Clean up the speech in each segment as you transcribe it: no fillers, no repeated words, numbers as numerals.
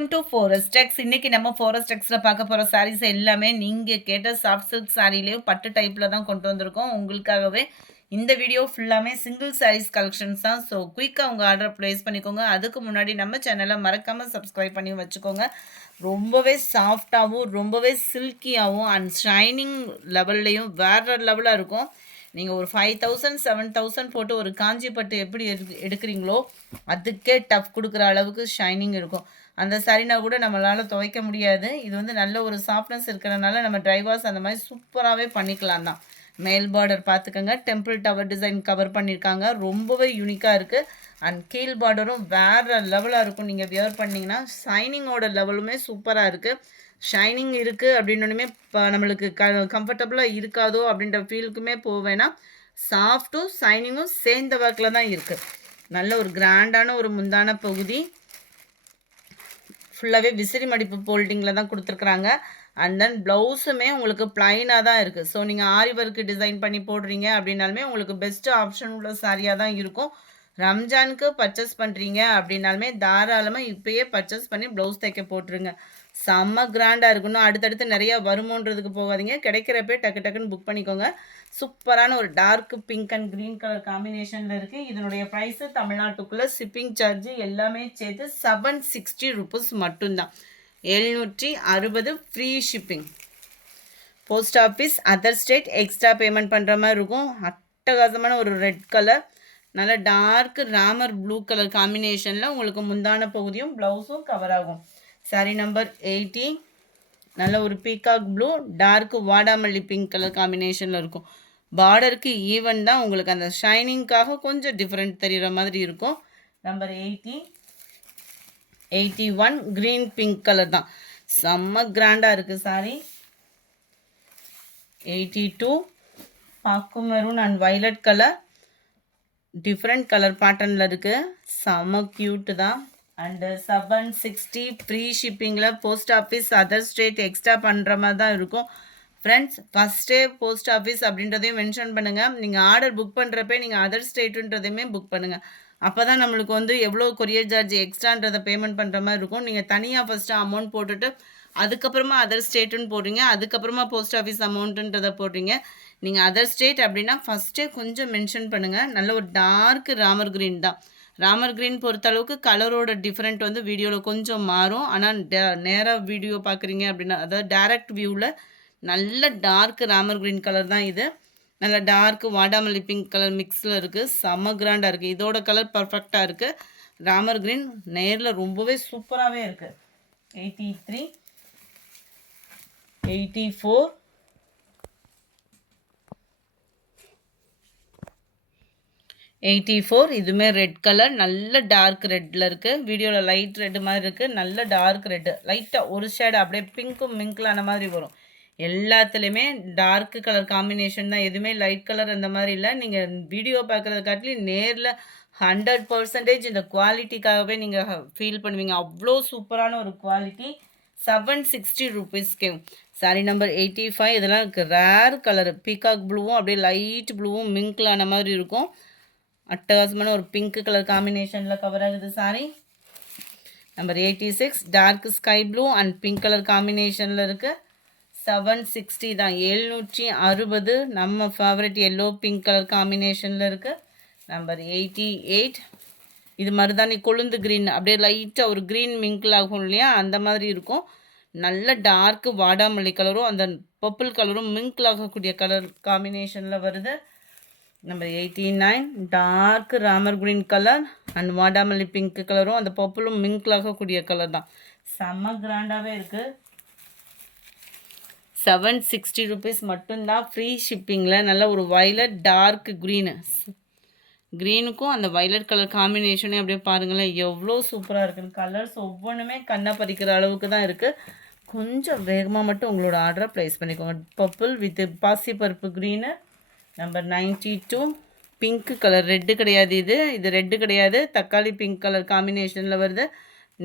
Welcome to forest டெக்ஸ். இன்னைக்கு நம்ம forest டெக்ஸ்ல பார்க்க போற சாரீஸ் எல்லாமே நீங்க கேட்ட சாஃப்ட் சில்க் சாரிலையும் பட்டு டைப்ல தான் கொண்டு வந்திருக்கோம் உங்களுக்காகவே. இந்த வீடியோ ஃபுல்லாமே சிங்கிள் சாரீஸ் கலெக்ஷன்ஸ் தான். ஸோ குயிக்காக உங்கள் ஆர்டர் ப்ளேஸ் பண்ணிக்கோங்க. அதுக்கு முன்னாடி நம்ம சேனலை மறக்காமல் சப்ஸ்கிரைப் பண்ணி வச்சுக்கோங்க. ரொம்பவே சாஃப்டாகவும் ரொம்பவே சில்கியாகவும் அண்ட் ஷைனிங் லெவல்லையும் வேற லெவலாக இருக்கும். நீங்கள் ஒரு 5000 7000 போட்டு ஒரு காஞ்சி பட்டு எப்படி எடுக்கிறீங்களோ அதுக்கே டஃப் கொடுக்குற அளவுக்கு ஷைனிங் இருக்கும். அந்த சாரினா கூட நம்மளால் துவைக்க முடியாது. இது வந்து நல்ல ஒரு சாஃப்ட்னஸ் இருக்கிறனால நம்ம ட்ரை வாஷ் அந்த மாதிரி சூப்பராகவே பண்ணிக்கலாம் தான். மேல் பார்டர் பார்த்துக்கோங்க, டெம்பிள் டவர் டிசைன் கவர் பண்ணியிருக்காங்க, ரொம்பவே யூனிக்காக இருக்குது. அண்ட் கீழ் பார்டரும் வேறு லெவலாக இருக்கும். நீங்கள் வியர் பண்ணிங்கன்னா ஷைனிங்கோட லெவலுமே சூப்பராக இருக்குது. ஷைனிங் இருக்குது அப்படின்னோடனே இப்போ நம்மளுக்கு கம்ஃபர்டபுளாக இருக்காதோ அப்படின்ற ஃபீலுக்குமே போவேன்னா சாஃப்ட்டும் ஷைனிங்கும் சேர்ந்த வாக்கில் தான் இருக்குது. நல்ல ஒரு கிராண்டான ஒரு முந்தான பகுதி ஃபுல்லாகவே விசிறி மடிப்பு போல்டிங்கில் தான் கொடுத்துருக்குறாங்க. அண்ட் தென் ப்ளவுஸுமே உங்களுக்கு ப்ளைனாக தான் இருக்குது. ஸோ நீங்கள் ஆரி ஒர்க்கு டிசைன் பண்ணி போடுறீங்க அப்படின்னாலுமே உங்களுக்கு பெஸ்ட்டு ஆப்ஷன் உள்ள சாரியாக தான் இருக்கும். ரம்ஜானுக்கு பர்ச்சேஸ் பண்ணுறீங்க அப்படின்னாலுமே தாராளமாக இப்போயே பர்ச்சேஸ் பண்ணி ப்ளவுஸ் தைக்க போட்டுருங்க. செம்ம கிராண்டாக இருக்கணும். அடுத்தடுத்து நிறையா வருமோன்றதுக்கு போகாதீங்க, கிடைக்கிறப்பே டக்கு டக்குன்னு புக் பண்ணிக்கோங்க. சூப்பரான ஒரு dark pink and green colour காம்பினேஷனில் இருக்குது. இதனுடைய ப்ரைஸு தமிழ்நாட்டுக்குள்ளே ஷிப்பிங் சார்ஜு எல்லாமே சேர்த்து 760 ருபீஸ் மட்டும்தான். 760 free shipping. Post office other state extra payment பண்ணுற மாதிரி இருக்கும். அட்டகாசமான ஒரு ரெட் கலர், நல்ல டார்க் ராமர் ப்ளூ கலர் காம்பினேஷனில் உங்களுக்கு முந்தான பகுதியும் ப்ளவுஸும் கவர் ஆகும். சாரி நம்பர் 80 நல்ல ஒரு பீகாக் ப்ளூ டார்க் வாடாமல்லி பிங்க் கலர் காம்பினேஷனில் இருக்கும். பார்டருக்கு ஈவன் தான், உங்களுக்கு அந்த ஷைனிங்காக கொஞ்சம் டிஃப்ரெண்ட் தெரிகிற மாதிரி இருக்கும். நம்பர் 80 81 க்ரீன் பிங்க் கலர் தான், செம்ம கிராண்டாக இருக்குது சாரி. 82 பாக்கு maroon and violet colour, different colour பேட்டர்னில் இருக்குது, செம்ம க்யூட்டு தான். அண்டு 760 ஃப்ரீ ஷிப்பிங்கில் post office other state extra பண்ணுற மாதிரி தான் இருக்கும். ஃப்ரெண்ட்ஸ், ஃபஸ்ட்டே போஸ்ட் ஆஃபீஸ் அப்படின்றதையும் மென்ஷன் பண்ணுங்கள். நீங்கள் ஆர்டர் புக் பண்ணுறப்பே நீங்கள் அதர் ஸ்டேட்டுன்றதையுமே புக் பண்ணுங்கள். அப்போ தான் நம்மளுக்கு வந்து எவ்வளோ கொரியர் சார்ஜ் எக்ஸ்ட்ரான்றதை பேமெண்ட் பண்ணுற மாதிரி இருக்கும். நீங்கள் தனியாக ஃபஸ்ட்டு அமௌண்ட் போட்டுட்டு அதுக்கப்புறமா அதர் ஸ்டேட்டுன்னு போடுறீங்க, அதுக்கப்புறமா போஸ்ட் ஆஃபீஸ் அமௌண்ட்டுன்றதை போடுறீங்க. நீங்கள் அதர் ஸ்டேட் அப்படின்னா ஃபஸ்ட்டே கொஞ்சம் மென்ஷன் பண்ணுங்கள். நல்ல ஒரு டார்க் ராமர் க்ரீன் தான். ராமர் க்ரீன் பொறுத்தளவுக்கு கலரோட டிஃப்ரெண்ட் வந்து வீடியோவில் கொஞ்சம் மாறும். ஆனால் நேராக வீடியோ பார்க்குறீங்க அப்படின்னா, அதாவது டேரக்ட் வியூவில் நல்ல டார்க் ராமர் க்ரீன் கலர் தான் இது. நல்ல டார்க் வாடாமல்லி பிங்க் கலர் மிக்ஸில் இருக்குது, செம்ம கிராண்டாக இருக்குது. இதோட கலர் பர்ஃபெக்டாக இருக்குது. ராமர் க்ரீன் நேரில் ரொம்பவே சூப்பராகவே இருக்குது. 83 84 84 இதுவுமே ரெட் கலர், நல்ல டார்க் ரெட்டில் இருக்குது. வீடியோவில் லைட் ரெட்டு மாதிரி இருக்குது, நல்ல டார்க் ரெட்டு, லைட்டாக ஒரு ஷேடு அப்படியே பிங்க்கும் மிங்கிளான மாதிரி வரும். எல்லாத்துலேயுமே டார்க் கலர் காம்பினேஷன் தான், எதுவுமே லைட் கலர் அந்த மாதிரி இல்லை. நீங்கள் வீடியோ பார்க்குறத காட்டிலும் நேரில் 100% இந்த குவாலிட்டிக்காகவே நீங்கள் ஃபீல் பண்ணுவீங்க. அவ்வளோ சூப்பரான ஒரு குவாலிட்டி. 760 ருபீஸ்க்கு. சாரி நம்பர் 85 இதெல்லாம் ரேர் கலர், பீகாக் ப்ளூவும் அப்படியே லைட் ப்ளூவும் மிங்கிளான மாதிரி இருக்கும். அட்டகாசமான ஒரு பிங்க் கலர் காம்பினேஷனில் கவர் ஆகுது sorry. Number 86 dark sky blue and pink colour காம்பினேஷனில் இருக்குது. 760 தான், 760. நம்ம ஃபேவரட் எல்லோ பிங்க் கலர் காம்பினேஷனில் இருக்குது. நம்பர் 88 இது மருதாணி கொழுந்து க்ரீன், அப்படியே லைட்டாக ஒரு க்ரீன் மிங்கிள் ஆகும் இல்லையா, அந்த மாதிரி இருக்கும். நல்ல டார்க் வாடாமல்லி கலரும் அந்த பர்பிள் கலரும் மிங்கிள் ஆகக்கூடிய கலர் காம்பினேஷனில் வருது. Number 89 dark Ramar green colour and வாடாமல்லி பிங்க் கலரும் அந்த பர்பிளும் மிங்கிள் ஆகக்கூடிய கலர் தான், செம்ம கிராண்டாகவே இருக்குது. 760 ருபீஸ் மட்டும்தான் ஃப்ரீ ஷிப்பிங்கில். நல்ல ஒரு வைலட் டார்க் க்ரீனு, க்ரீனுக்கும் அந்த வைலட் கலர் காம்பினேஷனே அப்படியே பாருங்களேன் எவ்வளோ சூப்பராக இருக்குன்னு. கலர்ஸ் ஒவ்வொன்றுமே கண்ணை பறிக்கிற அளவுக்கு தான் இருக்குது. கொஞ்சம் வேகமாக மட்டும் உங்களோட ஆர்டரை ப்ளேஸ் பண்ணிக்கோங்க. பர்பிள் வித் பாசி பருப்பு green. Number 92 pink colour, red கிடையாது இது ரெட்டு கிடையாது, தக்காளி பிங்க் கலர் காம்பினேஷனில் வருது.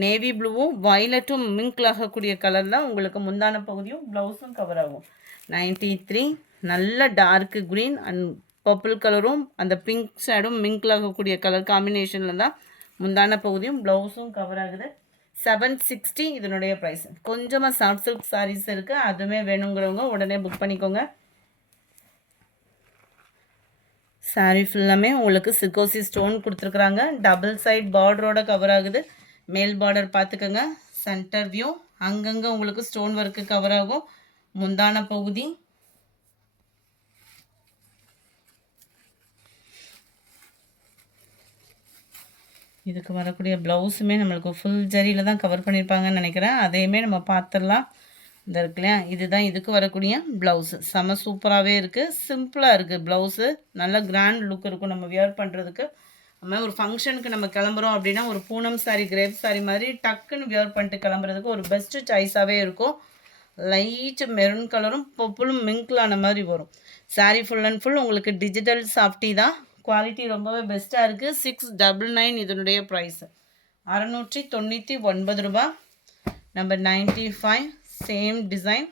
நேவி ப்ளூவும் வைலட்டும் மிங்கிள் ஆகக்கூடிய கலர் தான். உங்களுக்கு முந்தான பகுதியும் ப்ளவுஸும் கவர் ஆகும். 93 நல்ல டார்க் க்ரீன் அண்ட் பர்பிள் கலரும் அந்த பிங்க் ஷேடும் மிங்கிள் ஆகக்கூடிய கலர் காம்பினேஷனில் தான் முந்தான பகுதியும் ப்ளவுஸும் கவர் ஆகுது. 760 இதனுடைய ப்ரைஸ். கொஞ்சமாக சாஃப்ட் சில்க் சாரீஸ் இருக்குது, அதுவுமே வேணுங்கிறவங்க உடனே புக் பண்ணிக்கோங்க. சாரீ ஃபுல்லாமே உங்களுக்கு சிர்கோசி ஸ்டோன் கொடுத்துருக்குறாங்க. டபுள் சைட் பார்டரோட கவர் ஆகுது. மேல் பார்டர் பார்த்துக்கோங்க. சென்டர் வியூ அங்கங்கே உங்களுக்கு ஸ்டோன் ஒர்க்கு கவர் ஆகும். முந்தான பகுதி இதுக்கு வரக்கூடிய ப்ளவுஸுமே நம்மளுக்கு ஃபுல் ஜரியில் தான் கவர் பண்ணியிருப்பாங்கன்னு நினைக்கிறேன். அதையுமே நம்ம பார்த்துடலாம். இந்த இருக்கு இல்லையா, இதுதான் இதுக்கு வரக்கூடிய ப்ளவுஸு. செம சூப்பராகவே இருக்குது, சிம்பிளாக இருக்குது ப்ளவுஸு. நல்ல கிராண்ட் லுக் இருக்கும் நம்ம வியர் பண்ணுறதுக்கு. நம்ம ஒரு ஃபங்க்ஷனுக்கு நம்ம கிளம்புறோம் அப்படின்னா ஒரு பூனம் சாரீ, கிரேப் சாரீ மாதிரி டக்குன்னு வியர் பண்ணிட்டு கிளம்புறதுக்கு ஒரு பெஸ்ட்டு சாய்ஸாகவே இருக்கும். லைட் மெரூன் கலரும் பர்பிளும் மிங்கிளான மாதிரி வரும். சாரீ ஃபுல் அண்ட் ஃபுல் உங்களுக்கு டிஜிட்டல் சாஃப்டி தான். குவாலிட்டி ரொம்பவே பெஸ்ட்டாக இருக்குது. 699 இதனுடைய ப்ரைஸு. 699 ரூபா. நம்பர் 95 சேம் டிசைன்,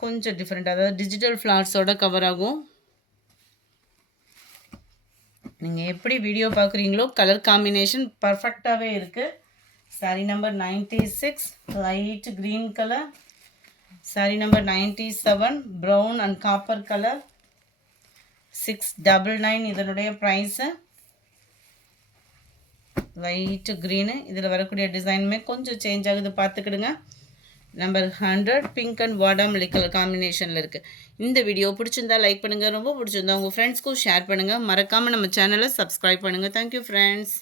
கொஞ்சம் டிஃப்ரெண்ட், அதாவது டிஜிட்டல் ஃப்ளார்ஸோட கவர் ஆகும். நீங்கள் எப்படி வீடியோ பார்க்குறீங்களோ கலர் காம்பினேஷன் பர்ஃபெக்டாகவே இருக்குது. Sari number 96 light green colour. Sari number 97 brown and copper colour. 699 இதனுடைய ப்ரைஸு. Light green. இதில் வரக்கூடிய டிசைனுமே கொஞ்சம் சேஞ்ச் ஆகுது, பார்த்துக்கிடுங்க. நம்பர் 100 பிங்க் அண்ட் வாடாமல்லி கலர் காம்பினேஷனில் இருக்குது. இந்த வீடியோ பிடிச்சிருந்தா லைக் பண்ணுங்கள், ரொம்ப பிடிச்சிருந்தா உங்கள் ஃப்ரெண்ட்ஸ்க்கும் ஷேர் பண்ணுங்கள். மறக்காமல் நம்ம சேனலை சப்ஸ்கிரைப் பண்ணுங்கள். Thank you friends.